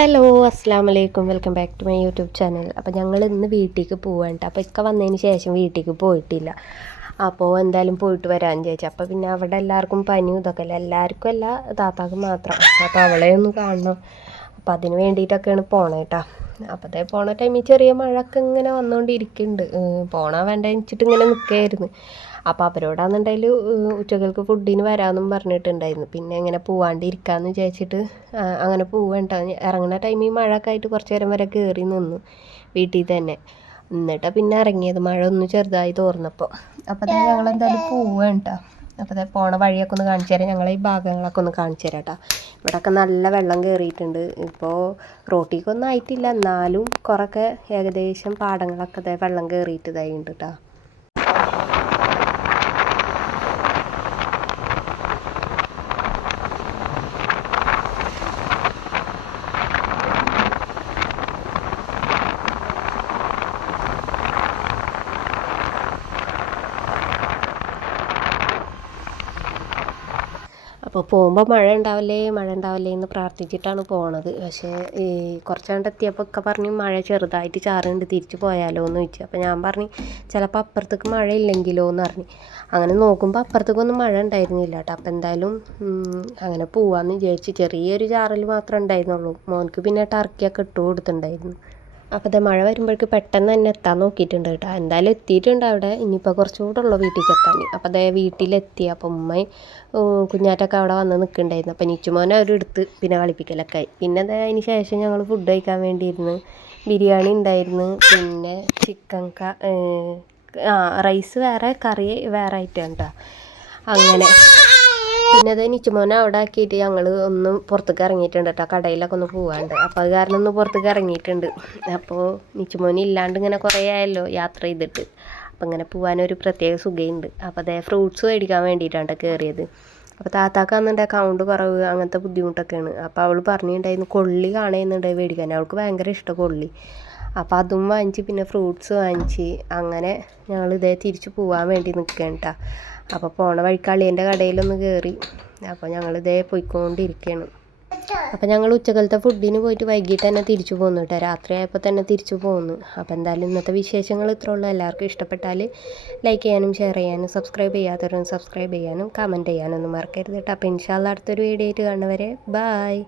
Hello അസ്സാം വലൈക്കും welcome back to my YouTube channel. അപ്പോൾ ഞങ്ങൾ ഇന്ന് വീട്ടിലേക്ക് പോവാണ്ട് അപ്പോൾ ഇക്ക വന്നതിന് ശേഷം വീട്ടിലേക്ക് പോയിട്ടില്ല. അപ്പോൾ എന്തായാലും പോയിട്ട് വരാമെന്ന് ചോദിച്ചു അപ്പോൾ പിന്നെ അവിടെ എല്ലാവർക്കും പനി ഇതൊക്കെ അല്ല? എല്ലാവർക്കും അല്ല താത്താക്ക് മാത്രം. അപ്പോൾ അവളെ ഒന്ന് കാണണം. അപ്പോൾ അതിന് വേണ്ടിയിട്ടൊക്കെയാണ് പോണേ കേട്ടോ അപ്പോൾ അതേ പോണ ടൈമിൽ ചെറിയ മഴയൊക്കെ ഇങ്ങനെ വന്നുകൊണ്ടിരിക്കുന്നുണ്ട് പോണാ വേണ്ട വെച്ചിട്ട് ഇങ്ങനെ നിൽക്കുകയായിരുന്നു അപ്പോൾ അവരോടാണെന്നുണ്ടെങ്കിൽ ഉച്ചകൾക്ക് ഫുഡിന് വരാമെന്നും പറഞ്ഞിട്ടുണ്ടായിരുന്നു. പിന്നെ ഇങ്ങനെ പോവാണ്ടിരിക്കാമെന്ന് വിചാരിച്ചിട്ട് അങ്ങനെ പോവേണ്ട. ഇറങ്ങുന്ന ടൈമിൽ മഴയൊക്കെ ആയിട്ട് കുറച്ച് നേരം വരെ കയറി നിന്നു വീട്ടിൽ തന്നെ. എന്നിട്ടാണ് പിന്നെ ഇറങ്ങിയത് മഴ ഒന്ന് ചെറുതായി തോർന്നപ്പോൾ അപ്പോൾ തന്നെ ഞങ്ങൾ എന്തായാലും പോവേണ്ട അപ്പോൾ പോണ വഴിയൊക്കെ ഒന്ന് കാണിച്ചു തരാം. ഞങ്ങളെ ഈ ഭാഗങ്ങളൊക്കെ ഒന്ന് കാണിച്ചു തരാം കേട്ടോ ഇവിടെയൊക്കെ നല്ല വെള്ളം കയറിയിട്ടുണ്ട് ഇപ്പോൾ ഒന്നും ആയിട്ടില്ല. എന്നാലും കുറേയൊക്കെ ഏകദേശം പാടങ്ങളൊക്കെ വെള്ളം കയറിയിട്ട് ഇതായിട്ടുണ്ട് കേട്ടോ അപ്പോൾ പോകുമ്പോൾ മഴ ഉണ്ടാവില്ലേ മഴ ഉണ്ടാവില്ലേ എന്ന് പ്രാർത്ഥിച്ചിട്ടാണ് പോണത്. പക്ഷേ ഈ കുറച്ച് കണ്ട് എത്തിയപ്പോൾ ഒക്കെ പറഞ്ഞു മഴ ചെറുതായിട്ട് ചാറുണ്ട് തിരിച്ചു പോയാലോ എന്ന് ചോദിച്ചു. അപ്പോൾ ഞാൻ പറഞ്ഞു ചിലപ്പോൾ അപ്പുറത്തേക്ക് മഴ ഇല്ലെങ്കിലോ എന്ന് പറഞ്ഞു. അങ്ങനെ നോക്കുമ്പോൾ അപ്പുറത്തേക്കൊന്നും മഴ ഉണ്ടായിരുന്നില്ല കേട്ടോ. അപ്പോൾ എന്തായാലും അങ്ങനെ പോവാമെന്ന് വിചാരിച്ചു ചെറിയൊരു ചാറൽ മാത്രമേ ഉണ്ടായിരുന്നുള്ളൂ. മോൻക്ക് പിന്നെ ടർക്കിയൊക്കെ ഇട്ട് കൊടുത്തിട്ടുണ്ടായിരുന്നു. അപ്പോൾ അത് മഴ വരുമ്പോഴേക്ക് പെട്ടെന്ന് തന്നെ എത്താൻ നോക്കിയിട്ടുണ്ട് കേട്ടോ. എന്തായാലും എത്തിയിട്ടുണ്ട് അവിടെ. ഇനിയിപ്പോൾ കുറച്ചുകൂടെ ഉള്ളൂ വീട്ടിലേക്ക് എത്താൻ. അപ്പോൾ അതേ വീട്ടിലെത്തി. അപ്പോൾ ഉമ്മയും കുഞ്ഞാറ്റൊക്കെ അവിടെ വന്ന് നിൽക്കുന്നുണ്ടായിരുന്നു. അപ്പോൾ നിച്ചുമോനെ അവരെടുത്ത് പിന്നെ കളിപ്പിക്കലൊക്കെ ആയി. പിന്നെ അത് അതിന് ശേഷം ഞങ്ങൾ ഫുഡ് കഴിക്കാൻ വേണ്ടിയിരുന്നു. ബിരിയാണി ഉണ്ടായിരുന്നു. പിന്നെ ചിക്കൻ ക റൈസ് വേറെ കറി വേറെ ആയിട്ടാണ് കേട്ടോ അങ്ങനെ. പിന്നെ അത് നിച്ചുമോനെ അവിടെ ആക്കിയിട്ട് ഞങ്ങൾ ഒന്ന് പുറത്തേക്ക് ഇറങ്ങിയിട്ടുണ്ട് കേട്ടോ. കടയിലൊക്കെ ഒന്ന് പോവാണ്ട്. അപ്പോൾ അത് കാരണം ഒന്ന് പുറത്തേക്ക് ഇറങ്ങിയിട്ടുണ്ട്. അപ്പോൾ നിച്ചുമോൻ ഇല്ലാണ്ട് ഇങ്ങനെ കുറേ ആയല്ലോ യാത്ര ചെയ്തിട്ട്. അപ്പം ഇങ്ങനെ പോകാനൊരു പ്രത്യേക സുഖമുണ്ട് അപ്പോൾ അതേ ഫ്രൂട്ട്സ് മേടിക്കാൻ വേണ്ടിയിട്ടാണ് കയറിയത് അപ്പോൾ താത്താക്ക് അന്നുണ്ട് അക്കൗണ്ട് കുറവ് അങ്ങനത്തെ ബുദ്ധിമുട്ടൊക്കെയാണ്. അപ്പോൾ അവൾ പറഞ്ഞിട്ടുണ്ടായിരുന്നു കൊള്ളി കാണുന്നുണ്ടായി മേടിക്കാൻ. അവൾക്ക് ഭയങ്കര ഇഷ്ടം കൊള്ളി. അപ്പോൾ അതും വാങ്ങിച്ച് പിന്നെ ഫ്രൂട്ട്സ് വാങ്ങിച്ച്. അങ്ങനെ ഞങ്ങൾ ഇതേ തിരിച്ച് പോകാൻ വേണ്ടി നിൽക്കുകയാണ് കേട്ടോ അപ്പോൾ പോണ വഴിക്ക് അളിയന്റെ കടയിലൊന്ന് കയറി അപ്പോൾ ഞങ്ങൾ ഇതേ പോയിക്കൊണ്ടിരിക്കുകയാണ് അപ്പം ഞങ്ങൾ ഉച്ചക്കലത്തെ ഫുഡിന് പോയിട്ട് വൈകിട്ട് തന്നെ തിരിച്ചു പോന്നു കേട്ടോ രാത്രി ആയപ്പോൾ തന്നെ തിരിച്ചു പോന്നു. അപ്പോൾ എന്തായാലും ഇന്നത്തെ വിശേഷങ്ങൾ ഇത്ര ഉള്ളൂ. എല്ലാവർക്കും ഇഷ്ടപ്പെട്ടാൽ ലൈക്ക് ചെയ്യാനും ഷെയർ ചെയ്യാനും സബ്സ്ക്രൈബ് ചെയ്യാത്തവരും സബ്സ്ക്രൈബ് ചെയ്യാനും കമന്റ് ചെയ്യാനൊന്നും മറക്കരുത് കേട്ടോ അപ്പോൾ ഇൻഷാല്ല അടുത്തൊരു വീഡിയോ ആയിട്ട് കാണുന്നവരെ ബായ്